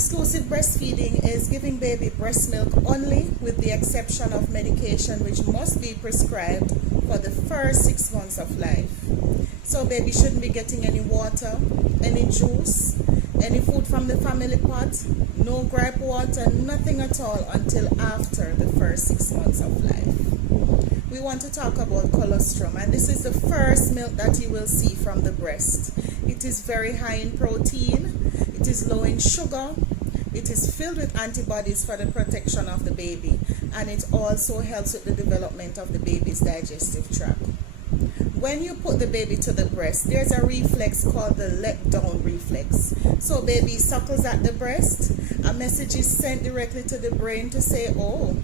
Exclusive breastfeeding is giving baby breast milk only, with the exception of medication which must be prescribed for the first 6 months of life. So baby shouldn't be getting any water, any juice, any food from the family pot, no gripe water, nothing at all until after the first 6 months of life. We want to talk about colostrum, and this is the first milk that you will see from the breast. It is very high in protein, it is low in sugar, it is filled with antibodies for the protection of the baby, and it also helps with the development of the baby's digestive tract. When you put the baby to the breast, there's a reflex called the Let Down Reflex. So baby suckles at the breast, a message is sent directly to the brain to say, oh,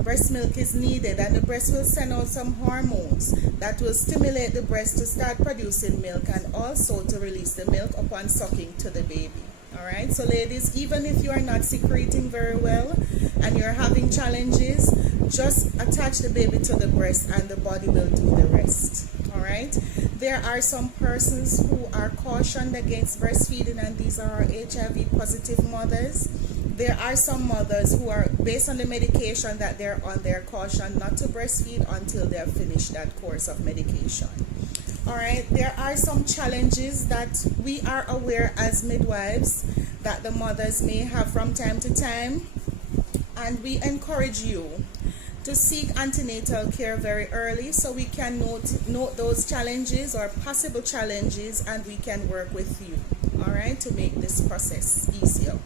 breast milk is needed, and the breast will send out some hormones that will stimulate the breast to start producing milk and also to release the milk upon sucking to the baby. Alright, so ladies, even if you are not secreting very well and you're having challenges, just attach the baby to the breast and the body will do the rest. Alright, there are some persons who are cautioned against breastfeeding, and these are our HIV positive mothers. There are some mothers who are, based on the medication that they're on, they're cautioned not to breastfeed until they have finished that course of medication. Alright, there are some challenges that we are aware as midwives that the mothers may have from time to time, and we encourage you to seek antenatal care very early so we can note those challenges or possible challenges, and we can work with you, alright, to make this process easier.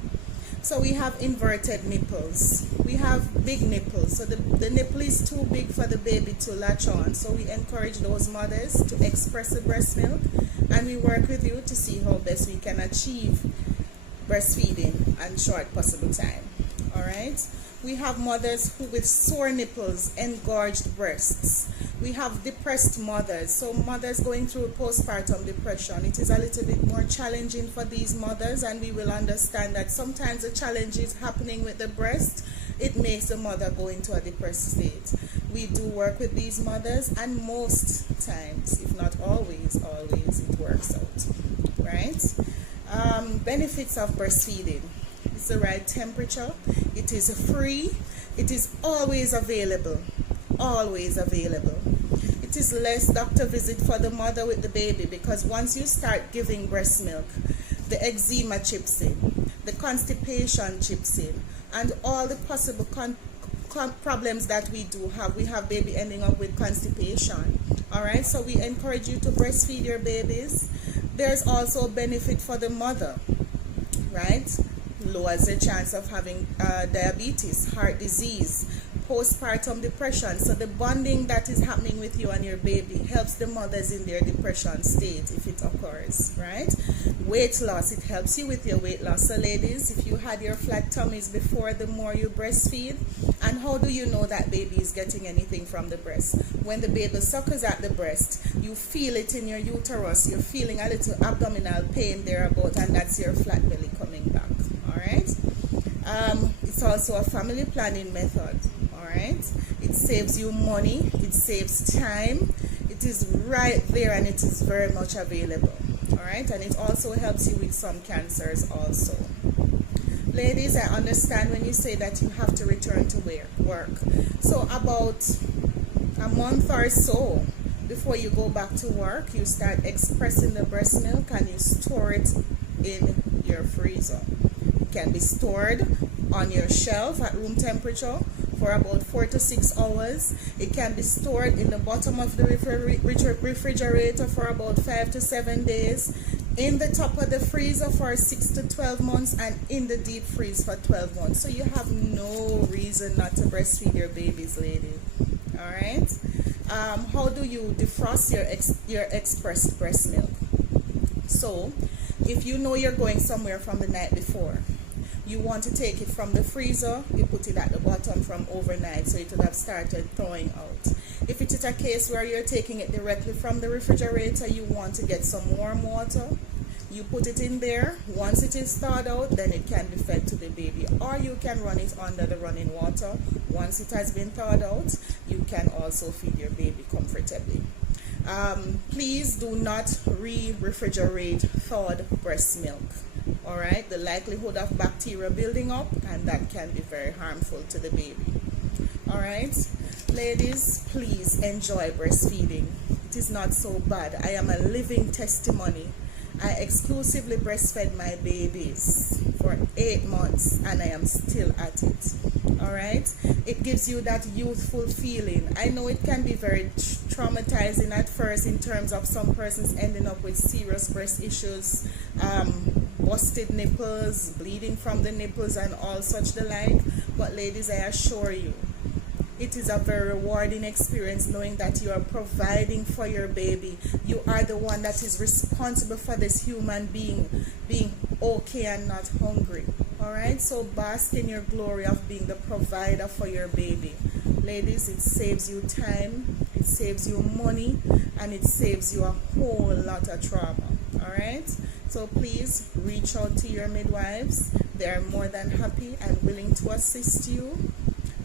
So we have inverted nipples, we have big nipples, so the nipple is too big for the baby to latch on, so we encourage those mothers to express the breast milk, and we work with you to see how best we can achieve breastfeeding in short possible time. Alright, we have mothers who with sore nipples, engorged breasts. We have depressed mothers, so mothers going through postpartum depression. It is a little bit more challenging for these mothers, and we will understand that sometimes the challenge is happening with the breast. It makes the mother go into a depressed state. We do work with these mothers, and most times, if not always, it works out, right? Benefits of breastfeeding. It's the right temperature, it is free, it is always available. It is less doctor visit for the mother with the baby, because once you start giving breast milk, the eczema chips in, the constipation chips in, and all the possible problems that we do have. We have baby ending up with constipation. Alright, so we encourage you to breastfeed your babies. There's also a benefit for the mother, right? Lowers the chance of having diabetes, heart disease, postpartum depression. So the bonding that is happening with you and your baby helps the mothers in their depression state if it occurs, right? Weight loss, it helps you with your weight loss. So ladies, if you had your flat tummies before, the more you breastfeed. And how do you know that baby is getting anything from the breast? When the baby suckles at the breast, you feel it in your uterus, you're feeling a little abdominal pain thereabout, and that's your flat belly coming back. Alright, it's also a family planning method. Alright, it saves you money, it saves time, it is right there, and it is very much available. Alright, and it also helps you with some cancers also. Ladies, I understand when you say that you have to return to work. So about a month or so before you go back to work, you start expressing the breast milk and you store it in your freezer. It can be stored on your shelf at room temperature for about 4 to 6 hours. It can be stored in the bottom of the refrigerator for about 5 to 7 days, in the top of the freezer for 6 to 12 months, and in the deep freeze for 12 months. So you have no reason not to breastfeed your babies, ladies. Alright, how do you defrost your expressed breast milk? So if you know you're going somewhere from the night before, you want to take it from the freezer, you put it at the bottom from overnight, so it would have started thawing out. If it is a case where you're taking it directly from the refrigerator, you want to get some warm water, you put it in there. Once it is thawed out, then it can be fed to the baby, or you can run it under the running water. Once it has been thawed out, you can also feed your baby comfortably. Please do not re-refrigerate thawed breast milk. All right, the likelihood of bacteria building up, and that can be very harmful to the baby. All right, ladies, please enjoy breastfeeding. It is not so bad. I am a living testimony. I exclusively breastfed my babies for 8 months and I am still at it. All right, it gives you that youthful feeling. I know it can be very traumatizing at first in terms of some persons ending up with serious breast issues, busted nipples, bleeding from the nipples and all such the like. But ladies, I assure you, it is a very rewarding experience knowing that you are providing for your baby. You are the one that is responsible for this human being being okay and not hungry. All right, so bask in your glory of being the provider for your baby. Ladies, it saves you time, it saves you money, and it saves you a whole lot of trauma. All right, so please reach out to your midwives. They are more than happy and willing to assist you.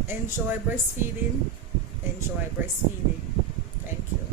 Enjoy breastfeeding. Enjoy breastfeeding. Thank you.